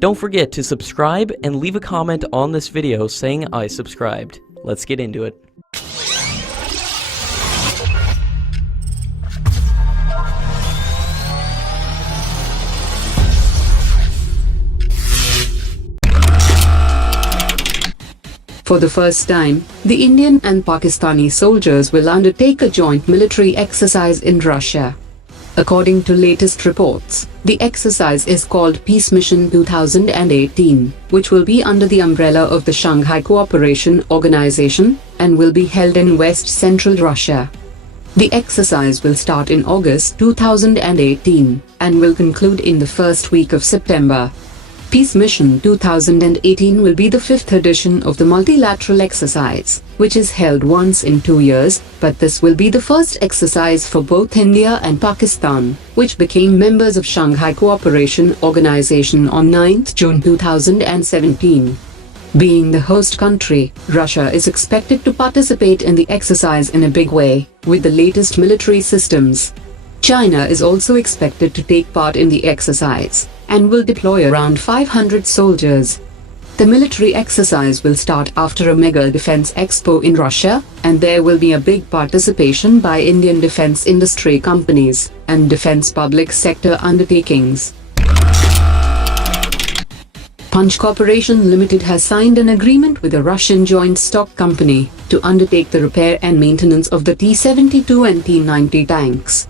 Don't forget to subscribe and leave a comment on this video saying I subscribed. Let's get into it. For the first time, the Indian and Pakistani soldiers will undertake a joint military exercise in Russia. According to latest reports, the exercise is called Peace Mission 2018, which will be under the umbrella of the Shanghai Cooperation Organization and will be held in west-central Russia. The exercise will start in August 2018 and will conclude in the first week of September. Peace Mission 2018 will be the fifth edition of the multilateral exercise, which is held once in 2 years, but this will be the first exercise for both India and Pakistan, which became members of Shanghai Cooperation Organization on 9th June 2017. Being the host country, Russia is expected to participate in the exercise in a big way, with the latest military systems. China is also expected to take part in the exercise and will deploy around 500 soldiers. The military exercise will start after a mega defense expo in Russia, and there will be a big participation by Indian defense industry companies and defense public sector undertakings. Punj Corporation Limited has signed an agreement with a Russian joint stock company to undertake the repair and maintenance of the T-72 and T-90 tanks.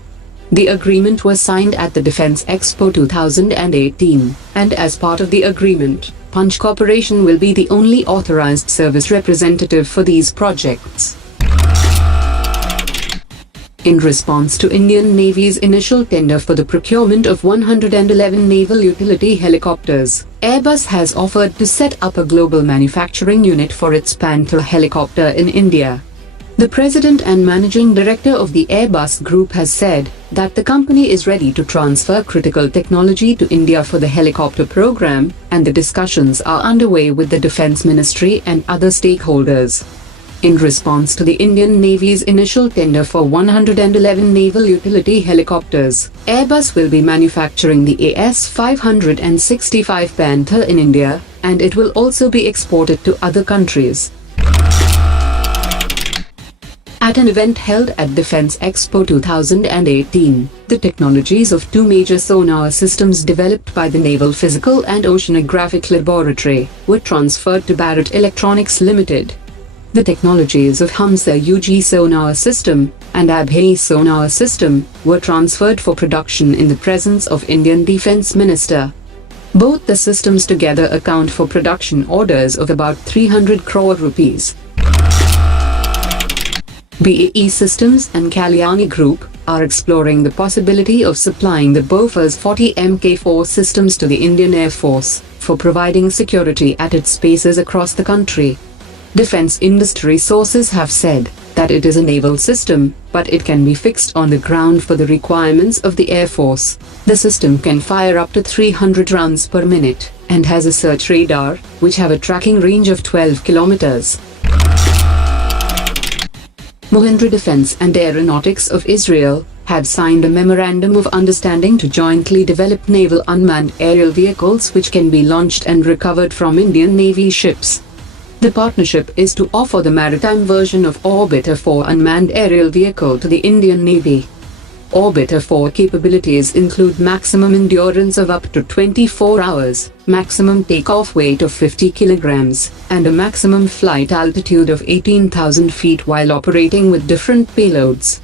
The agreement was signed at the Defense Expo 2018, and as part of the agreement, Punj Corporation will be the only authorized service representative for these projects. In response to Indian Navy's initial tender for the procurement of 111 naval utility helicopters, Airbus has offered to set up a global manufacturing unit for its Panther helicopter in India. The president and managing director of the Airbus Group has said that the company is ready to transfer critical technology to India for the helicopter program, and the discussions are underway with the Defense Ministry and other stakeholders. In response to the Indian Navy's initial tender for 111 naval utility helicopters, Airbus will be manufacturing the AS-565 Panther in India, and it will also be exported to other countries. At an event held at Defense Expo 2018, the technologies of two major sonar systems developed by the Naval Physical and Oceanographic Laboratory were transferred to Bharat Electronics Limited. The technologies of HUMSA-UG sonar system and Abhay sonar system were transferred for production in the presence of Indian Defence Minister. Both the systems together account for production orders of about 300 crore rupees. BAE Systems and Kalyani Group are exploring the possibility of supplying the Bofors 40 Mk4 systems to the Indian Air Force for providing security at its bases across the country. Defense industry sources have said that it is a naval system, but it can be fixed on the ground for the requirements of the Air Force. The system can fire up to 300 rounds per minute and has a search radar, which have a tracking range of 12 kilometers. Mahindra Defense and Aeronautics of Israel have signed a memorandum of understanding to jointly develop naval unmanned aerial vehicles which can be launched and recovered from Indian Navy ships. The partnership is to offer the maritime version of Orbiter-4 unmanned aerial vehicle to the Indian Navy. Orbiter-4 capabilities include maximum endurance of up to 24 hours, maximum takeoff weight of 50 kilograms, and a maximum flight altitude of 18,000 feet while operating with different payloads.